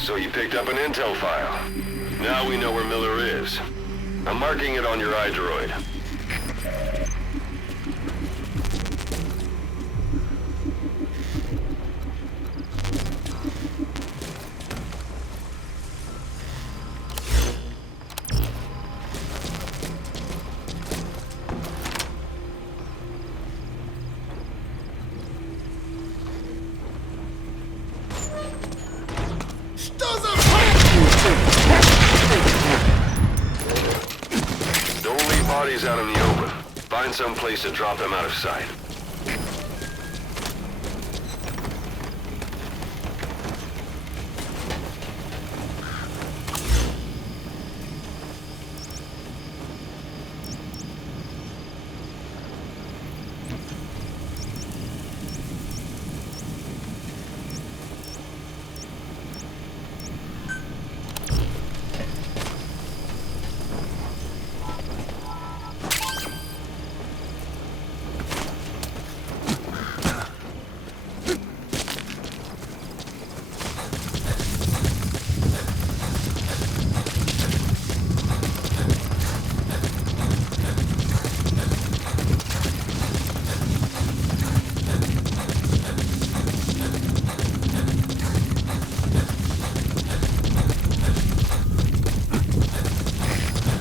So you picked up an intel file. Now we know where Miller is. I'm marking it on your iDroid. Don't leave bodies out in the open. Find some place to drop them out of sight.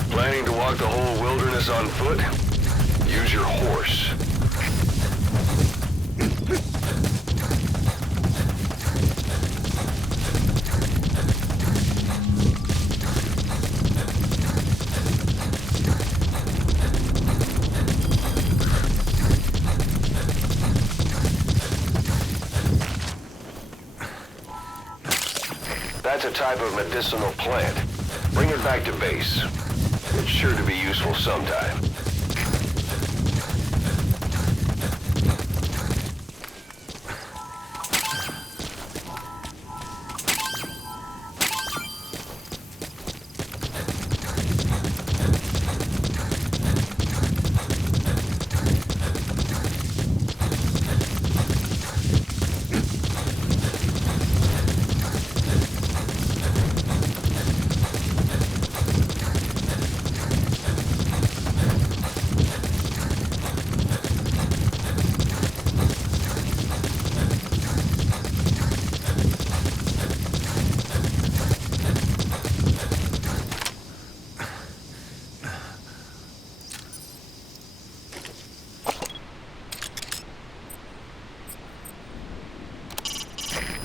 Planning to walk the whole wilderness on foot? Use your horse. That's a type of medicinal plant. Bring it back to base. It's sure to be useful sometime.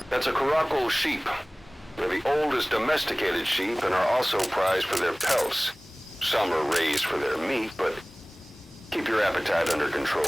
That's a Caracal sheep. They're the oldest domesticated sheep and are also prized for their pelts. Some are raised for their meat, but keep your appetite under control.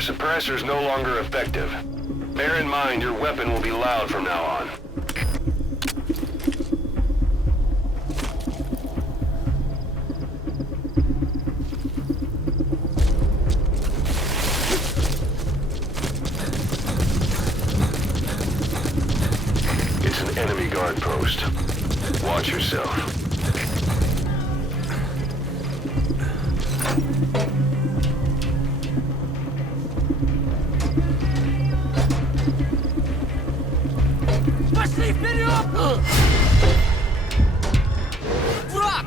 Your suppressor's no longer effective. Bear in mind your weapon will be loud from now on. It's an enemy guard post. Watch yourself. Пошли вперед! Враг!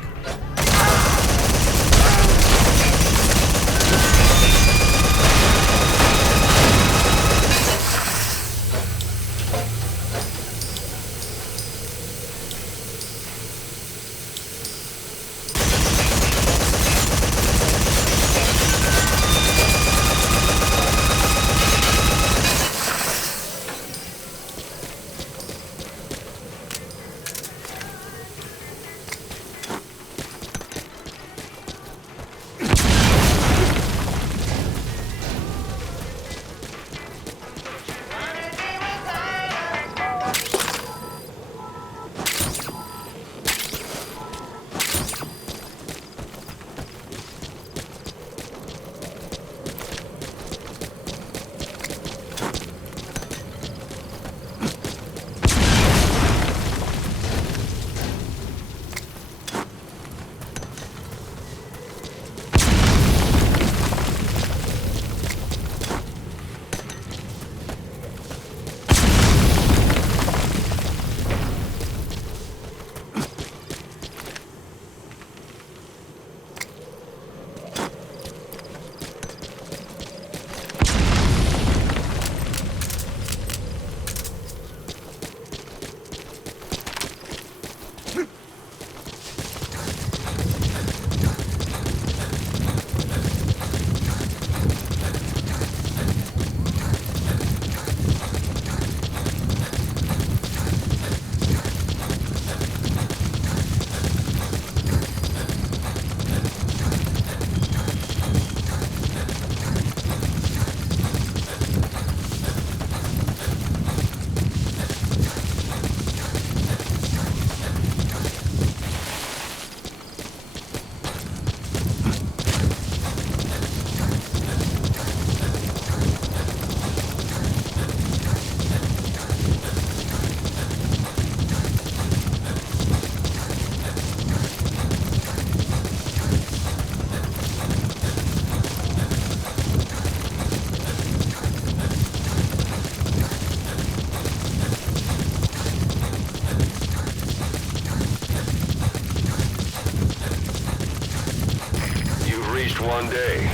One day.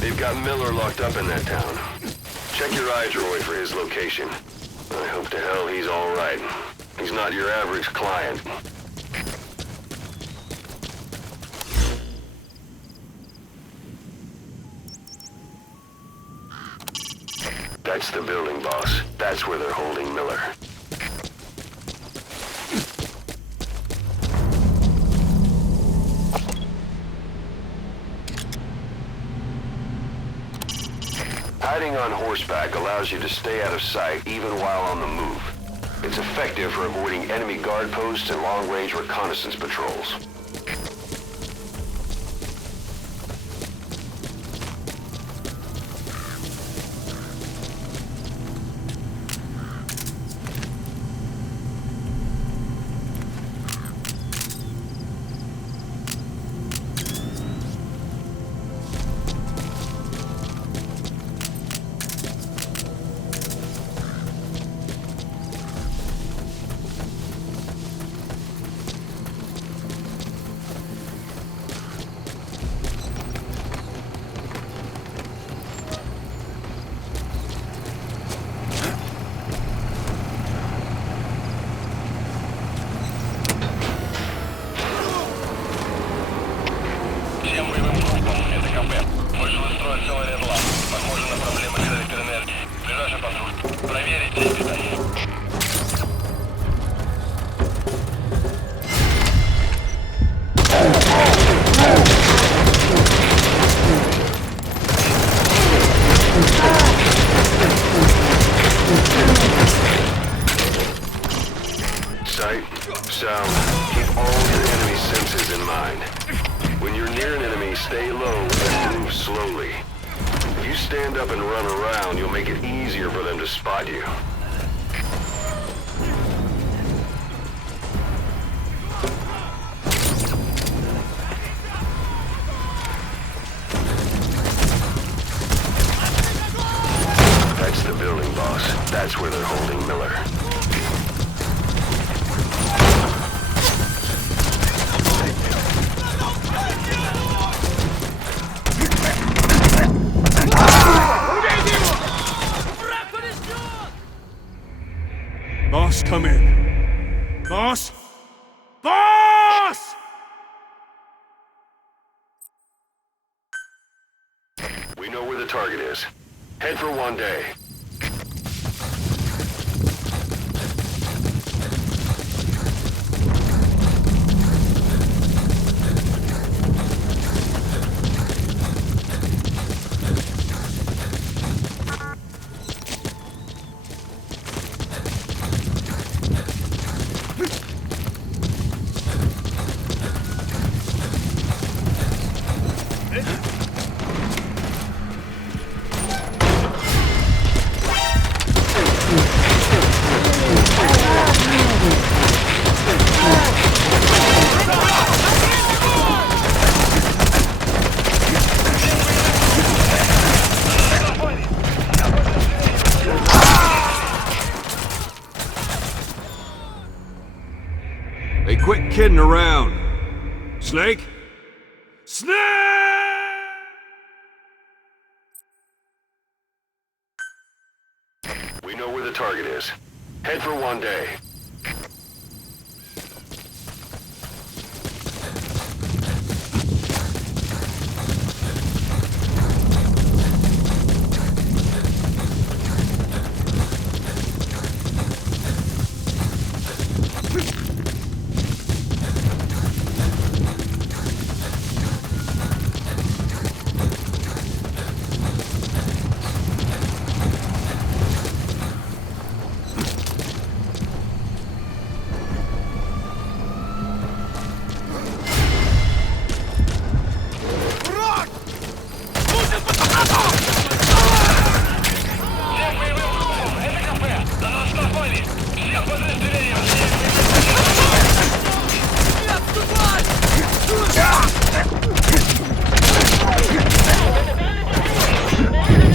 They've got Miller locked up in that town. Check your iDroid for his location. I hope to hell he's all right. He's not your average client. That's the building, boss. That's where they're holding Miller. Hiding on horseback allows you to stay out of sight even while on the move. It's effective for avoiding enemy guard posts and long-range reconnaissance patrols. Sound. Keep all your enemy senses in mind. When you're near an enemy, stay low and move slowly. If you stand up and run around, you'll make it easier for them to spot you. That's the building, boss. That's where they're holding Miller. Boss, come in. Boss? Boss! We know where the target is. Head for one day. Hey, quit kidding around. Snake? Snake! We know where the target is. Head for one day.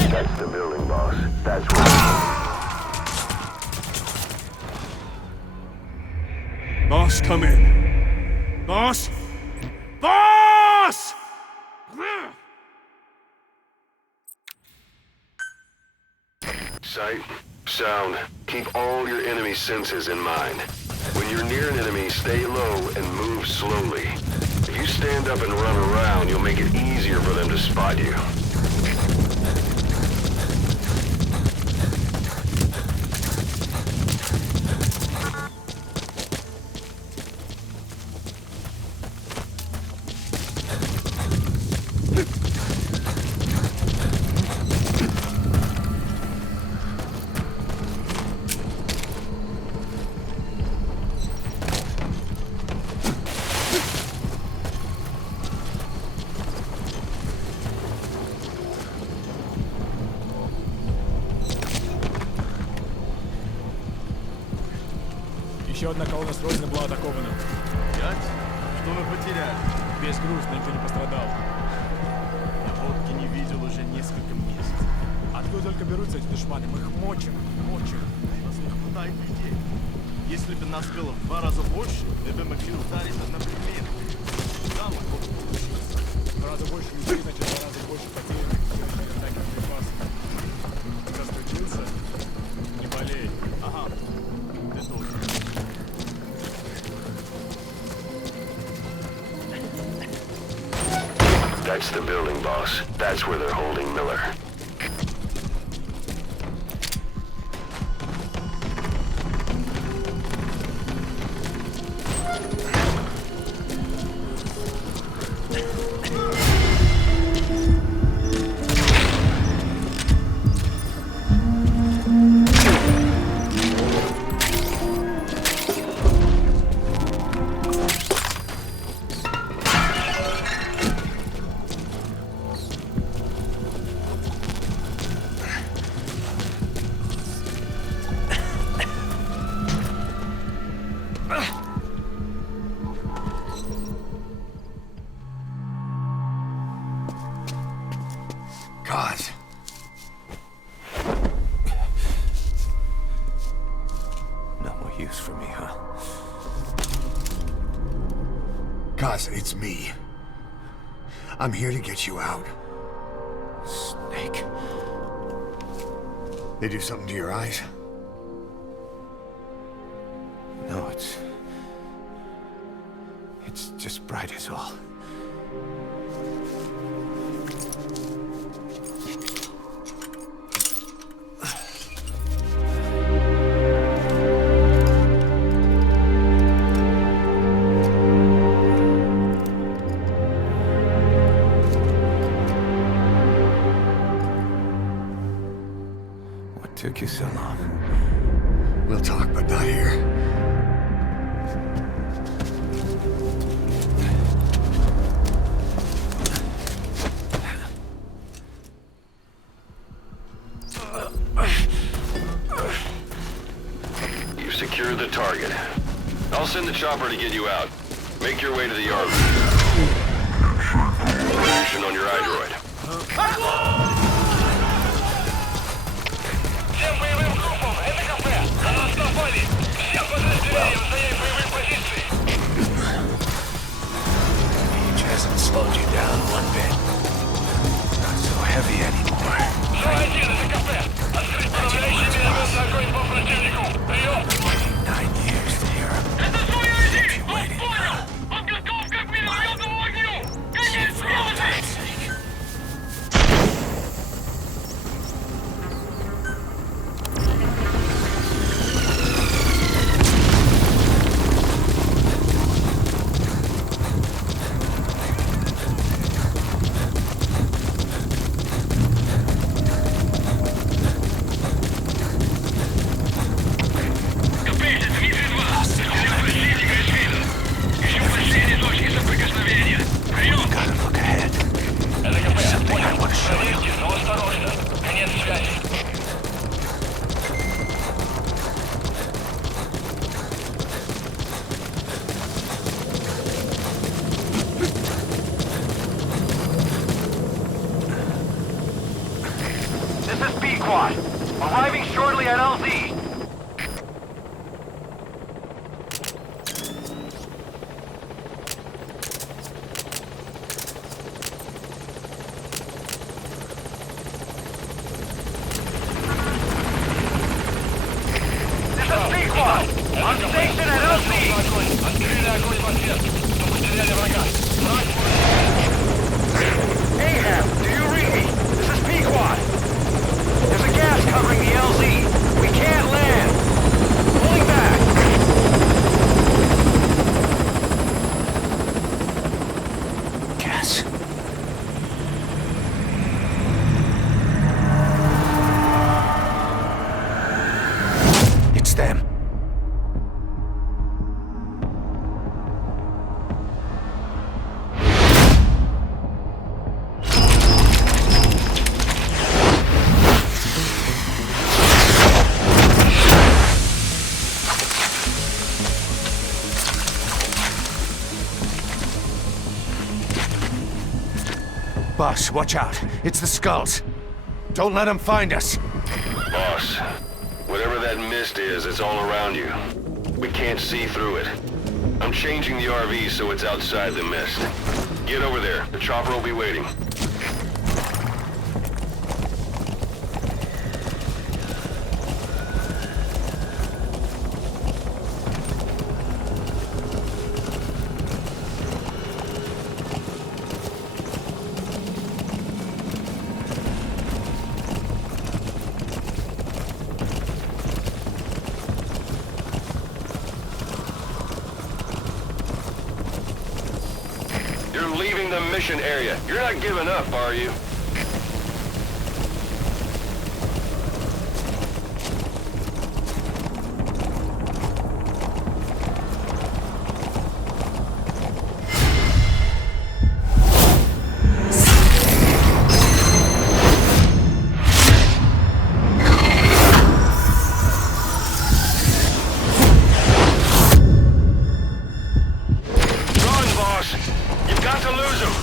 That's the building, boss. That's where... Boss, come in. Boss? Boss! Sight, sound, keep all your enemy senses in mind. When you're near an enemy, stay low and move slowly. If you stand up and run around, you'll make it easier for them to spot you. Еще одна колонна срочно была атакована. 5? Что мы потеряли? Весь груз, но никто не пострадал. Находки не видел уже несколько месяцев. Откуда только берутся эти душманы? Мы их мочим. У нас не хватает людей. Если бы нас было в 2 раза больше, мы бы могли ударить одновременно. Там охота получится. В 2 раза больше людей, значит, в 2 раза больше потерь. Атаки припасов. Расстучился? Не болей. Ага. Ты тоже. That's the building, boss. That's where they're holding Miller. Kaz. No more use for me, huh? Kaz, it's me. I'm here to get you out. Snake. They do something to your eyes? No, it's just bright as all. What took you so long? We'll talk, but not here. You've secured the target. I'll send the chopper to get you out. Make your way to the yard. Position on your iDroid. Всем боевым группам, это кафе! На нас напали! Всем подразделениям занять боевые позиции! Age hasn't slowed you down one bit. Not so heavy anymore. Зона-1, это кафе! Открыть подавляющий минометный огонь по противнику! Прием! 9 years to hear him. Это Зона-1! Он понял! Подготовка к минометному огню! Конец связи! Gotta look ahead. Something I want to show you. Но осторожно! Конец связи! This is Pequod. Arriving shortly at LZ. This is Pequod. On station at LZ. Открыли огонь в ответ. Мы потеряли врага. Ahab, do you read me? This is Pequod. There's a gas covering the LZ. We can't land. Pulling back. Gas. It's them. Boss, watch out. It's the skulls. Don't let them find us. Boss, whatever that mist is, it's all around you. We can't see through it. I'm changing the RV so it's outside the mist. Get over there. The chopper will be waiting. You're leaving the mission area. You're not giving up, are you? Run, boss. You've got to lose him.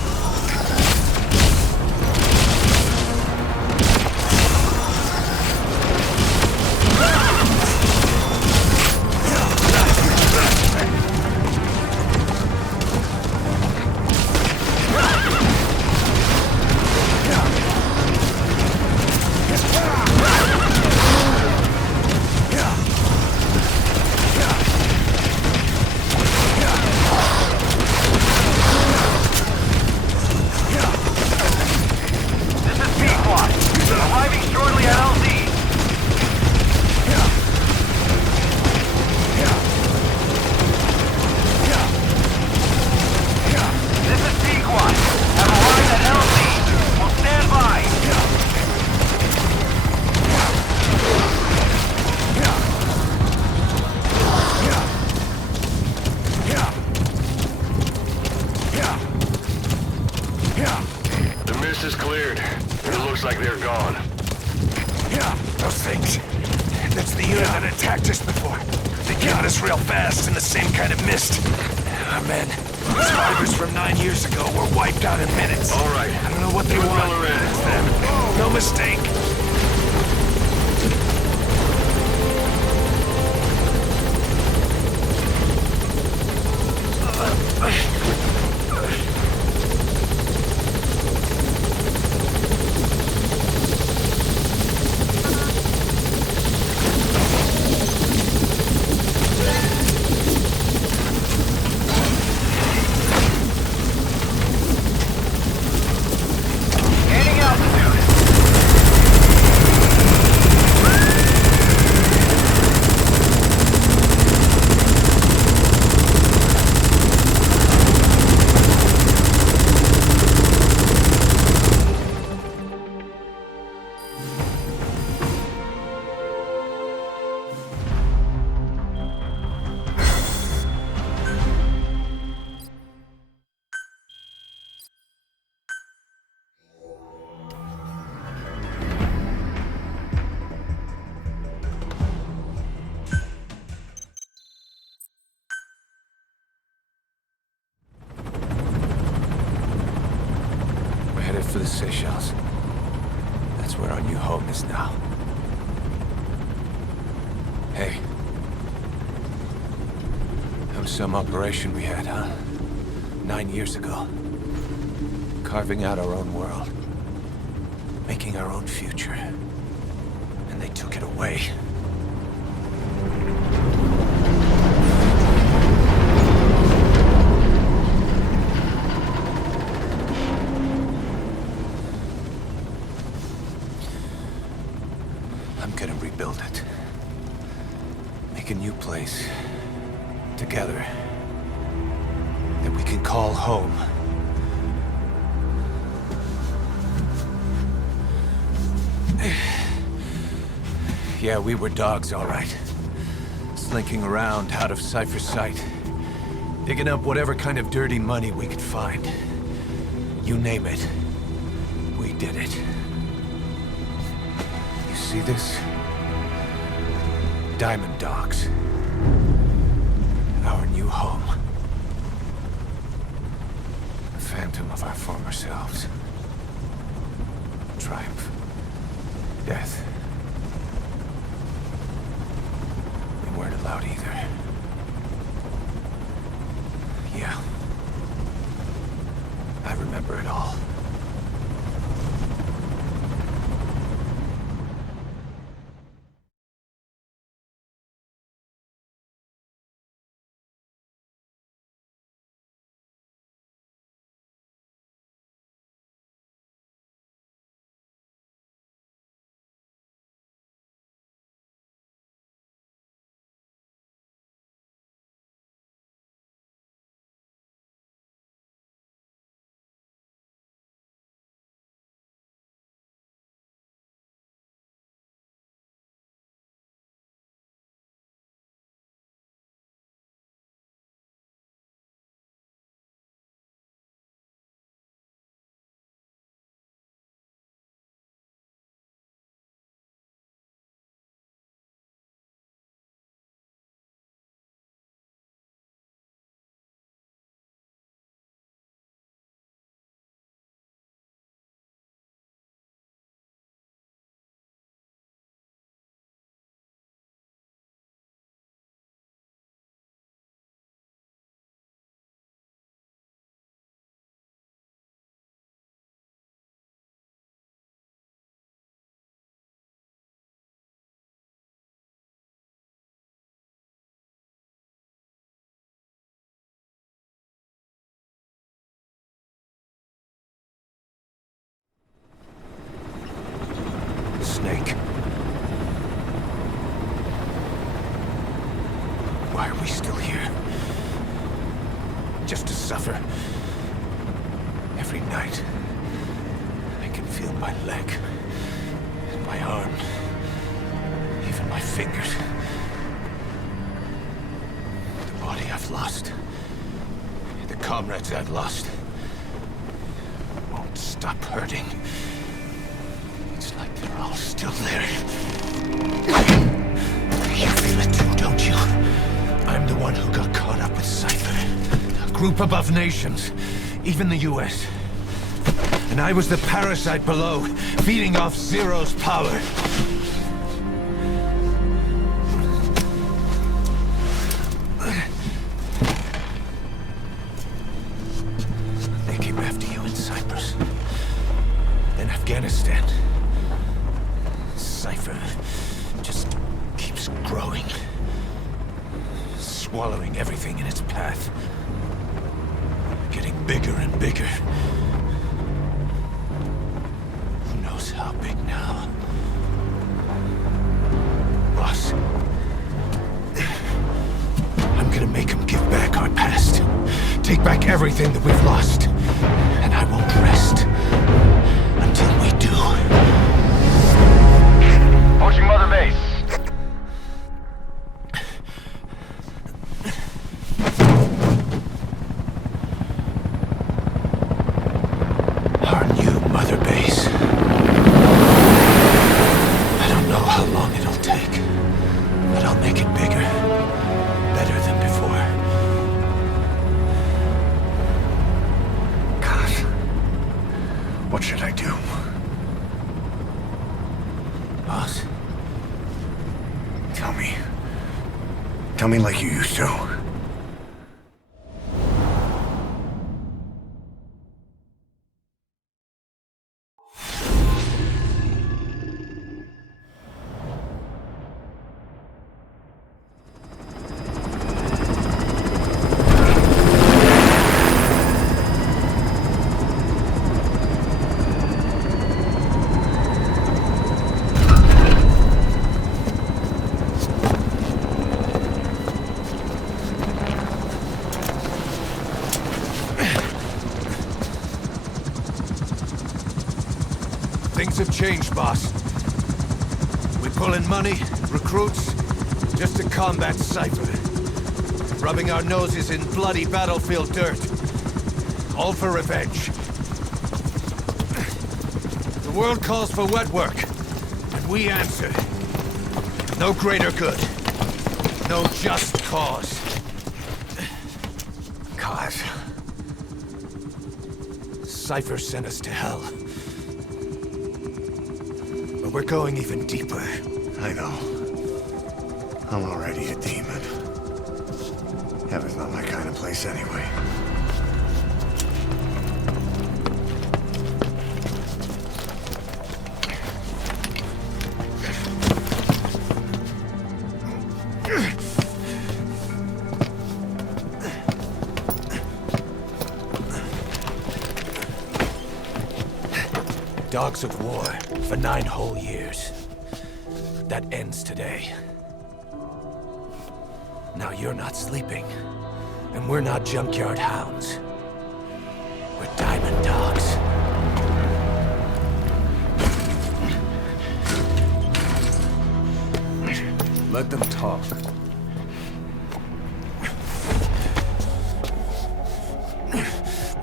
is cleared. It looks like they're gone. Yeah, those things. That's the unit that attacked us before. They got us real fast in the same kind of mist. Oh, man. Survivors from 9 years ago were wiped out in minutes. All right. I don't know what they Good want. fella in. It's them. No mistake. Gaining altitude. We're headed for the Seychelles. That's where our new home is now. Hey. That was some operation we had, huh? 9 years ago. Carving out our own world. Making our own future. And they took it away. I'm gonna rebuild it. Make a new place. Together. That we can call home. Yeah, we were dogs, all right. Slinking around out of Cypher's sight. Digging up whatever kind of dirty money we could find. You name it. We did it. You see this? Diamond Dogs. Our new home. A phantom of our former selves. Triumph. Death. We weren't allowed either. Yeah. I remember it all. Snake. Why are we still here? Just to suffer. Every night, I can feel my leg, and my arm, even my fingers. The body I've lost, the comrades I've lost, won't won't stop hurting. It's like they're all still there. You feel it too, don't you? I'm the one who got caught up with Cypher. A group above nations, even the US. And I was the parasite below, feeding off Zero's power. They came after you in Cyprus. Then Afghanistan. Cypher just keeps growing. Swallowing everything in its path. Getting bigger and bigger. Who knows how big now? Boss. I'm gonna make him give back our past. Take back everything that we've lost. And I won't rest until we do. Approaching Mother Base. Our new Mother Base. I don't know how long it'll take, but I'll make it bigger. Better than before. Gosh. What should I do? Boss? Tell me. Tell me like you used to. Things have changed, boss. We pull in money, recruits, just to combat Cypher. Rubbing our noses in bloody battlefield dirt. All for revenge. The world calls for wet work, and we answer. No greater good. No just cause. Cause. Cypher sent us to hell. But we're going even deeper. I know. I'm already a demon. Heaven's not my kind of place anyway. Dogs of war for 9 whole years. That ends today. Now you're not sleeping, and we're not junkyard hounds. We're diamond dogs. Let them talk.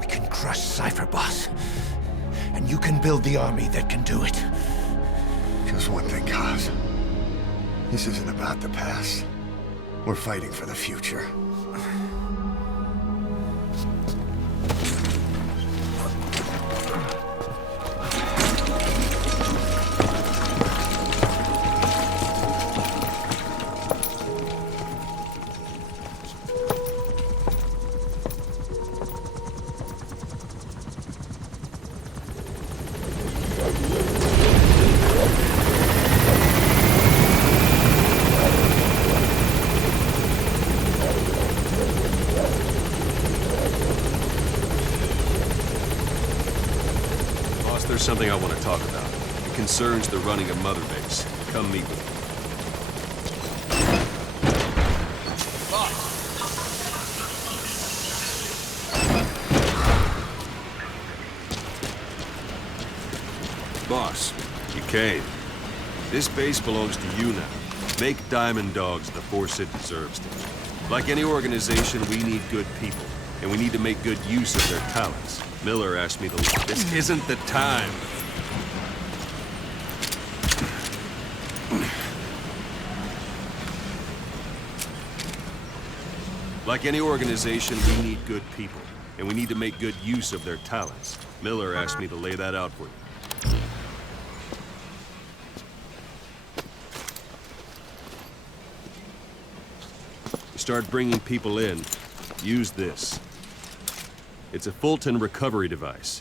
We can crush Cypher, boss. And you can build the army that can do it. Just one thing, Kaz. This isn't about the past. We're fighting for the future. There's something I want to talk about. It concerns the running of Mother Base. Come meet with me. Boss, you came. This base belongs to you now. Make Diamond Dogs the force it deserves to be. Like any organization, we need good people, and we need to make good use of their talents. Miller asked me to leave. This isn't the time. Like any organization, we need good people, and we need to make good use of their talents. Miller asked me to lay that out for you. You start bringing people in, use this. It's a Fulton recovery device.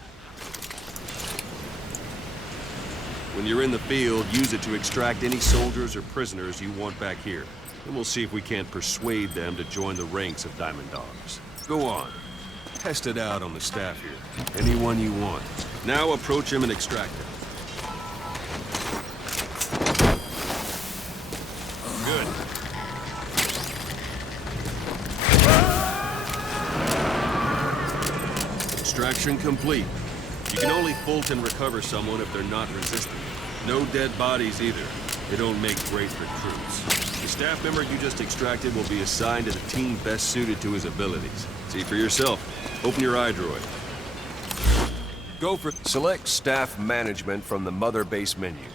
When you're in the field, use it to extract any soldiers or prisoners you want back here. And we'll see if we can't persuade them to join the ranks of Diamond Dogs. Go on. Test it out on the staff here. Anyone you want. Now approach him and extract him. Good. Extraction complete. You can only Fulton recover someone if they're not resistant. No dead bodies either. They don't make great recruits. The staff member you just extracted will be assigned to the team best suited to his abilities. See for yourself. Open your iDroid. Go for... Select staff management from the Mother Base menu.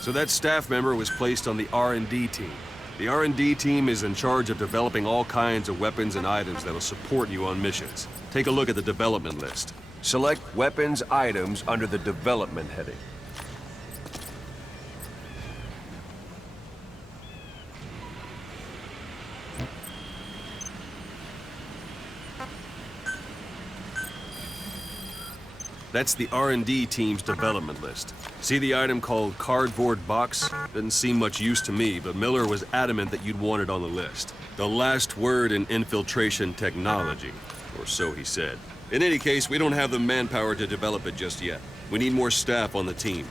So that staff member was placed on the R&D team. The R&D team is in charge of developing all kinds of weapons and items that'll support you on missions. Take a look at the development list. Select weapons items under the development heading. That's the R&D team's development list. See the item called cardboard box? Didn't seem much use to me, but Miller was adamant that you'd want it on the list. The last word in infiltration technology, or so he said. In any case, we don't have the manpower to develop it just yet. We need more staff on the team.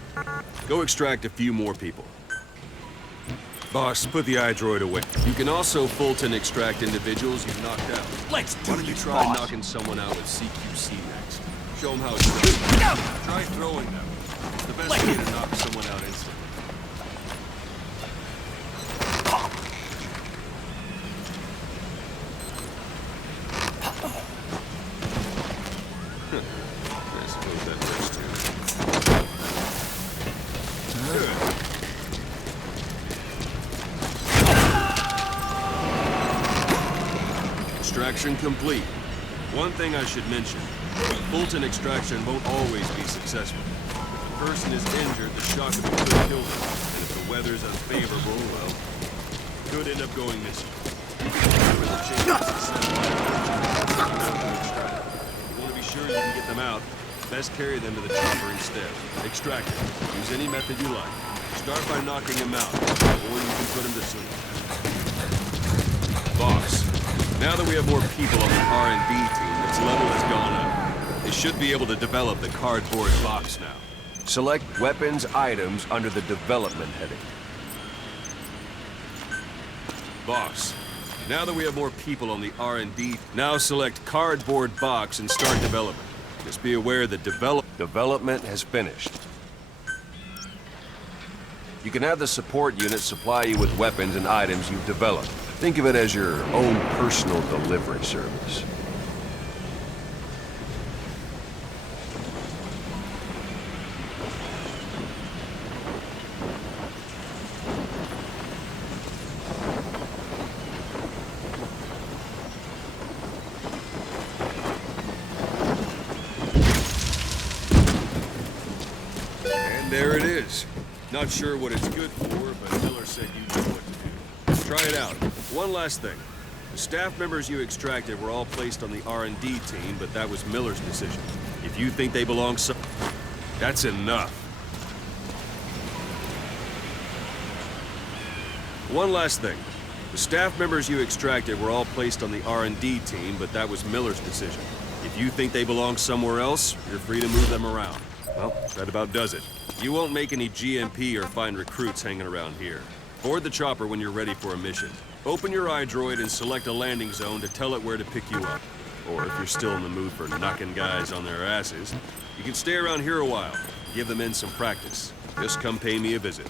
Go extract a few more people. Boss, put the iDroid away. You can also Fulton extract individuals you've knocked out. Let's Why don't you try knocking someone out with CQC next? Show them how it's done. Try throwing them. It's the best way to knock someone out instantly. I suppose that works too. Good. Extraction complete. One thing I should mention. Fulton extraction won't always be successful. If the person is injured, the shock of it could kill them. And if the weather's unfavorable, well, could end up going missing. With the chance of success, you want to be sure you can get them out. Best carry them to the chopper instead. Extract it. Use any method you like. Start by knocking them out, or you can put them to sleep. Boss, now that we have more people on the R&D team, its level has gone up. They should be able to develop the cardboard box now. Select weapons items under the development heading. Boss, now that we have more people on the R&D, now select cardboard box and start development. Just be aware that development has finished. You can have the support unit supply you with weapons and items you've developed. Think of it as your own personal delivery service. There it is. Not sure what it's good for, but Miller said you know what to do. Try it out. One last thing. The staff members you extracted were all placed on the R&D team, but that was Miller's decision. If you think they belong that's enough. One last thing. The staff members you extracted were all placed on the R&D team, but that was Miller's decision. If you think they belong somewhere else, you're free to move them around. Well, that about does it. You won't make any GMP or find recruits hanging around here. Board the chopper when you're ready for a mission. Open your iDroid and select a landing zone to tell it where to pick you up. Or if you're still in the mood for knocking guys on their asses, you can stay around here a while. Give the men some practice. Just come pay me a visit.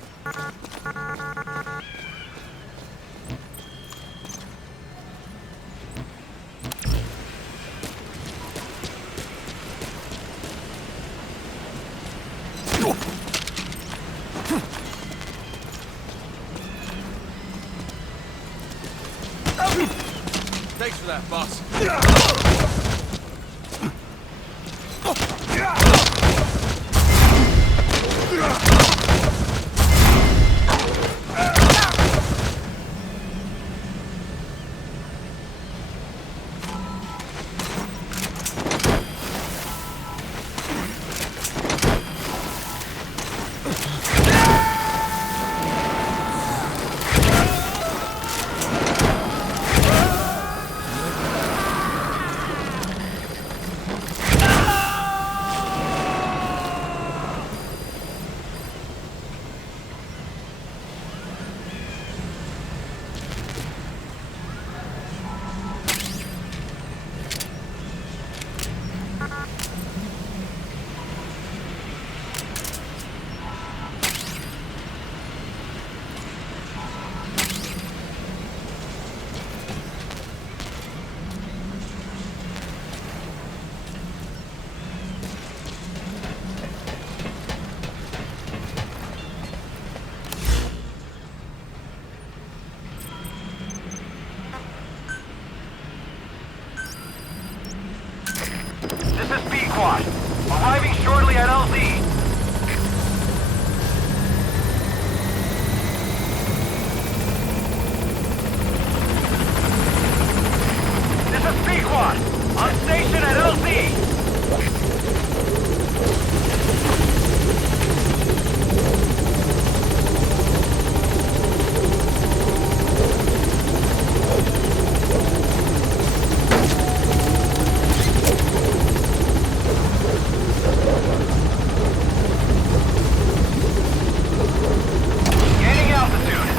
Thanks for that, boss. This is Pequod. Arriving shortly at LZ. This is Pequod. On station at LZ. Gaining altitude.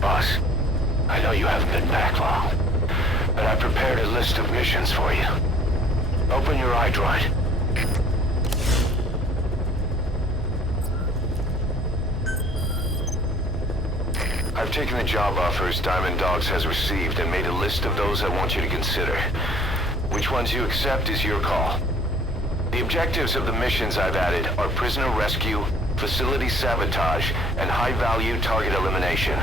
Boss, I know you haven't been back long, but I prepared a list of missions for you. Open your iDroid. I've taken the job offers Diamond Dogs has received and made a list of those I want you to consider. Which ones you accept is your call. The objectives of the missions I've added are prisoner rescue, facility sabotage, and high-value target elimination.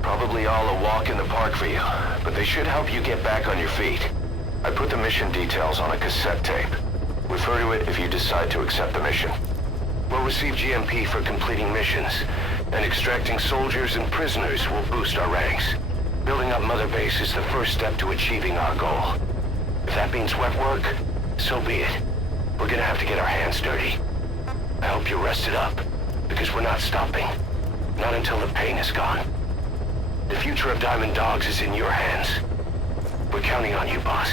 Probably all a walk in the park for you, but they should help you get back on your feet. I put the mission details on a cassette tape. Refer to it if you decide to accept the mission. We'll receive GMP for completing missions, and extracting soldiers and prisoners will boost our ranks. Building up Mother Base is the first step to achieving our goal. If that means wet work, so be it. We're gonna have to get our hands dirty. I hope you're rested up, because we're not stopping. Not until the pain is gone. The future of Diamond Dogs is in your hands. We're counting on you, boss.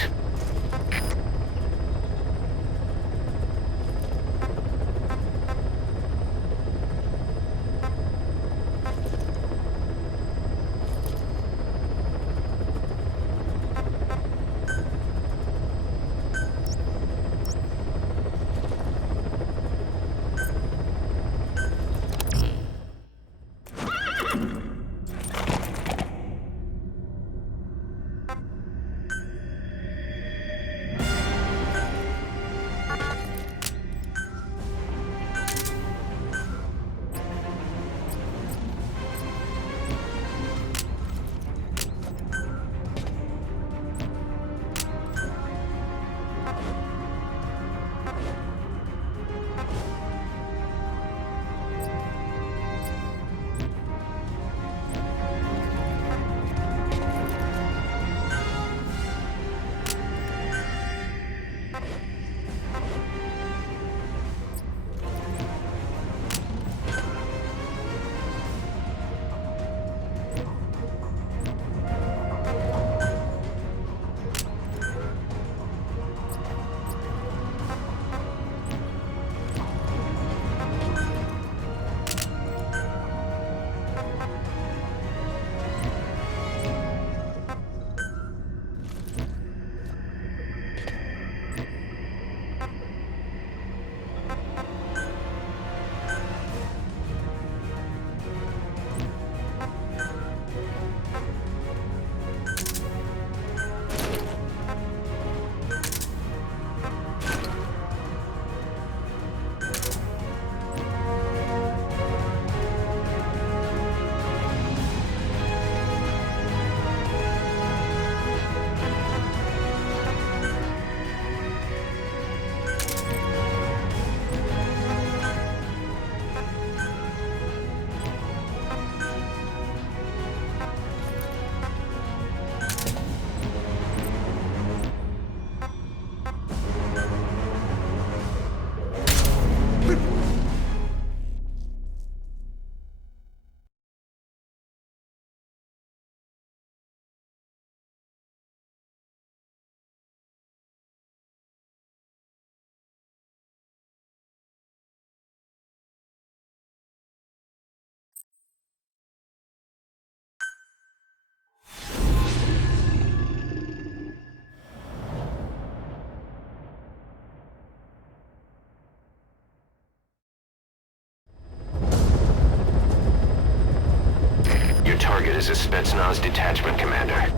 target is a Spetsnaz detachment commander.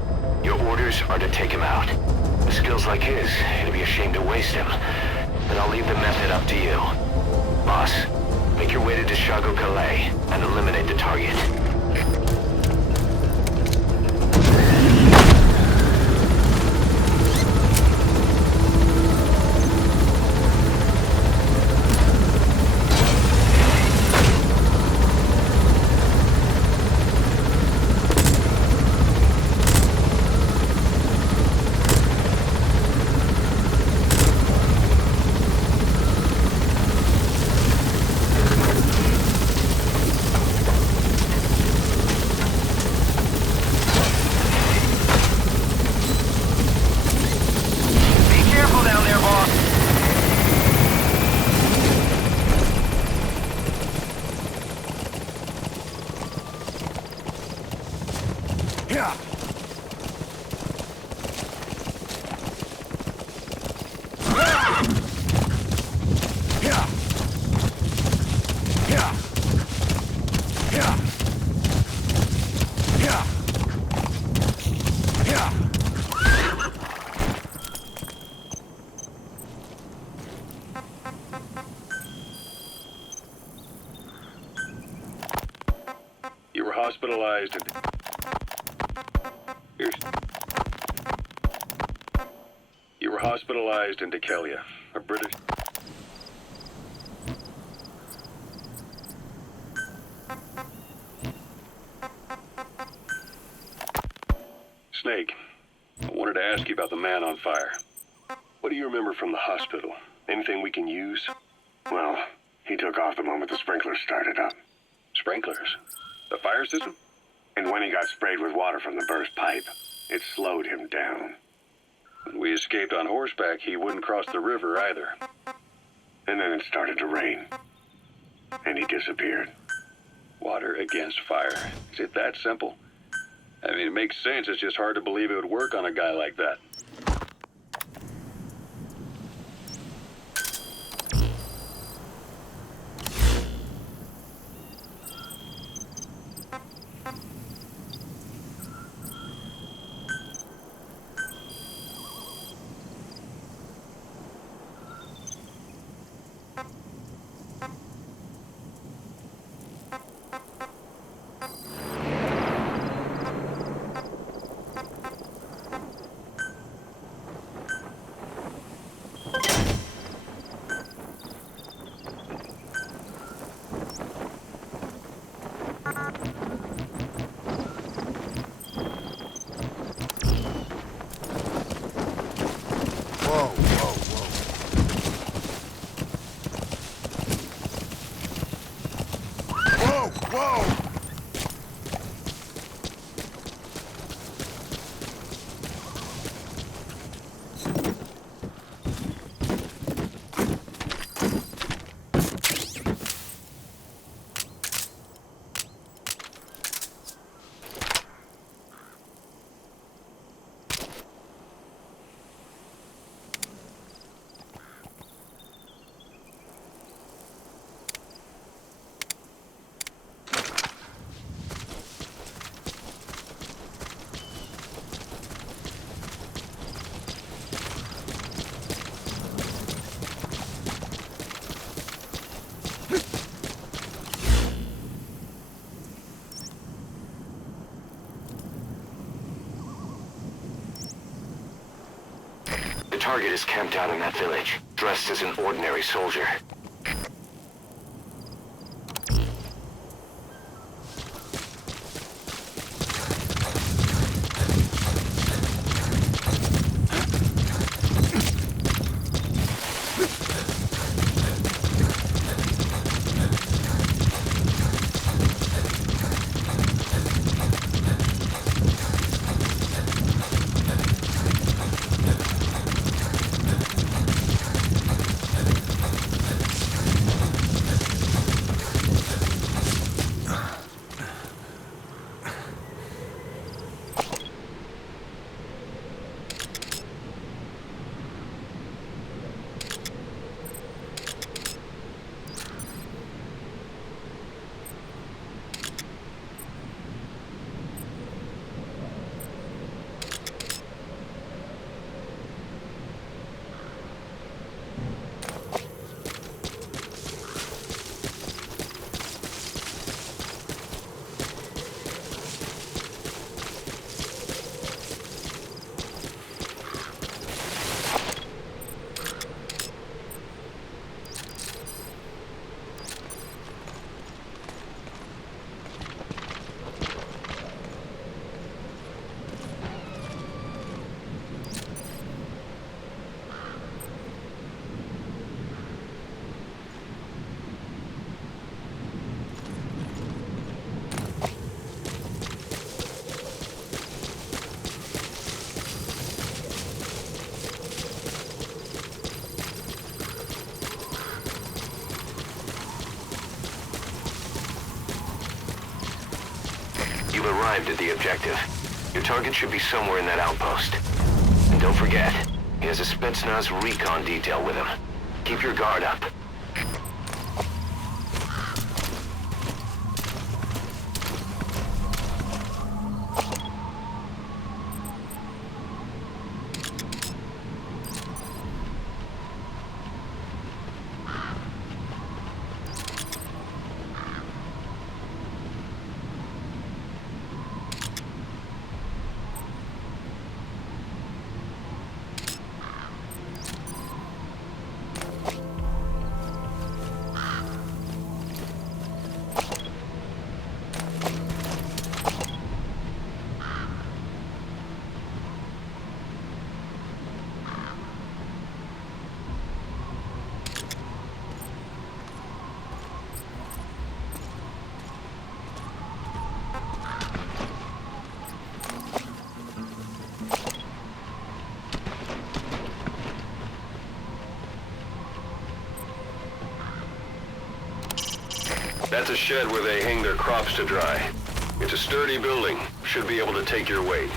Your orders are to take him out. With skills like his, it'd be a shame to waste him. But I'll leave the method up to you. Boss, make your way to Deshago Calais and eliminate the target. You were hospitalized and... You were hospitalized in Dekelia, a British... Snake, I wanted to ask you about the man on fire. What do you remember from the hospital? Anything we can use? Well, he took off the moment the sprinklers started up. Sprinklers? The fire system? And when he got sprayed with water from the burst pipe, it slowed him down. When we escaped on horseback, he wouldn't cross the river either. And then it started to rain. And he disappeared. Water against fire. Is it that simple? I mean, it makes sense. It's just hard to believe it would work on a guy like that. The target is camped out in that village, dressed as an ordinary soldier. You've arrived at the objective. Your target should be somewhere in that outpost. And don't forget, he has a Spetsnaz recon detail with him. Keep your guard up. That's a shed where they hang their crops to dry. It's a sturdy building. Should be able to take your weight.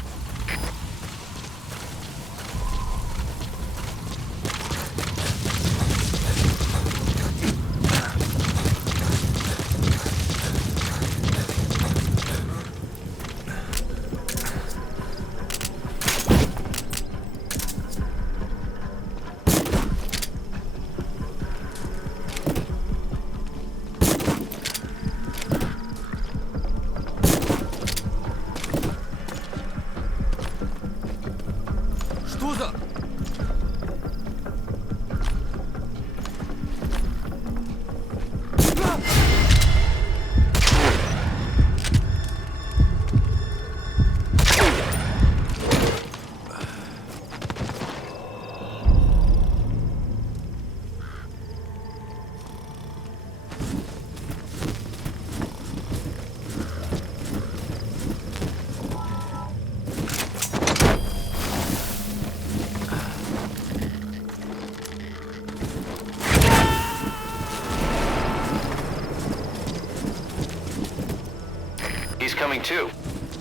He's coming too.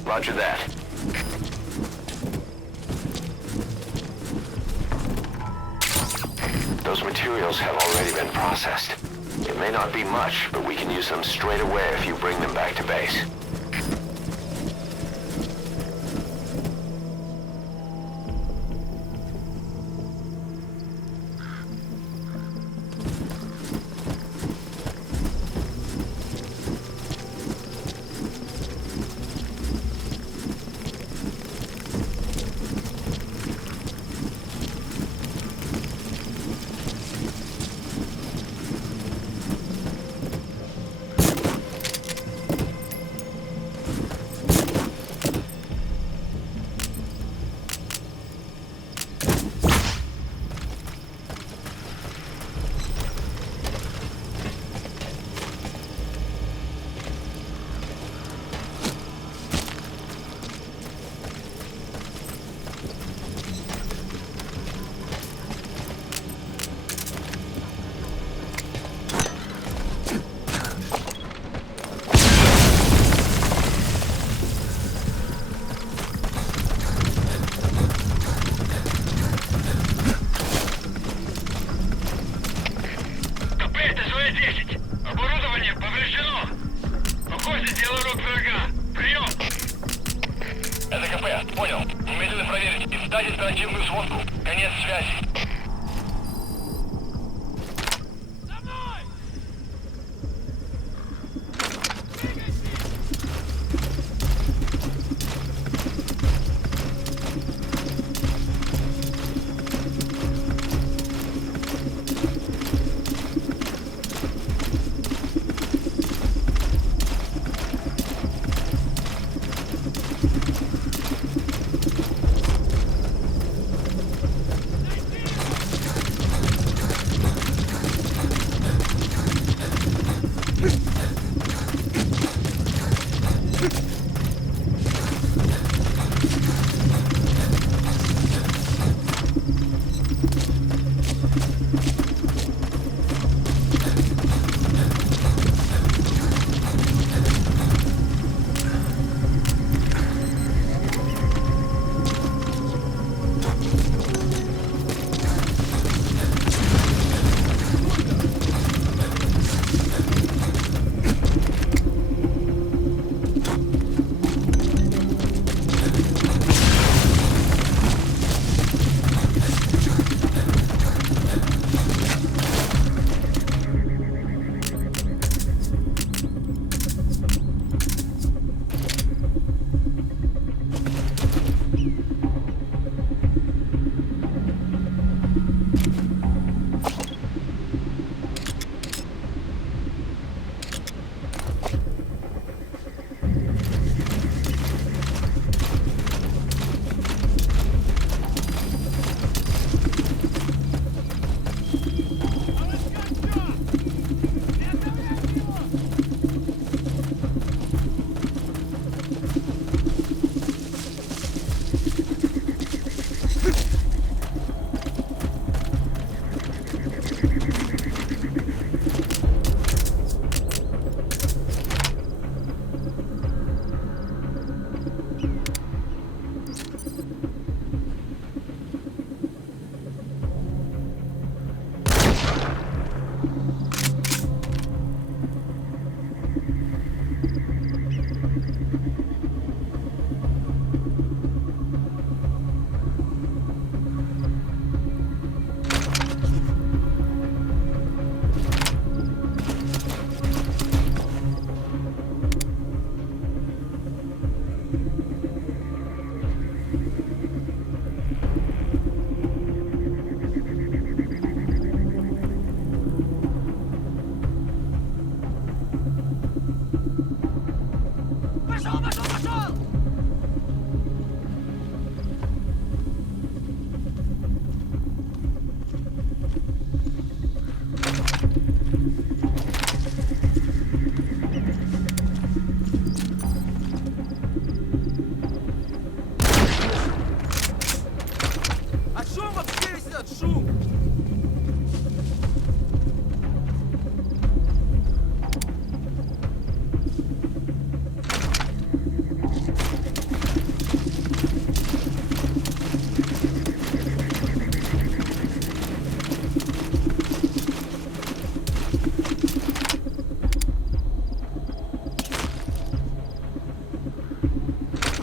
Roger that. Those materials have already been processed. It may not be much, but we can use them straight away if you bring them back to base. Оборудование повреждено. Похоже, дело рук врага. Прием. Это КП. Понял. Немедленно проверить и сдать оперативную сводку. Конец связи.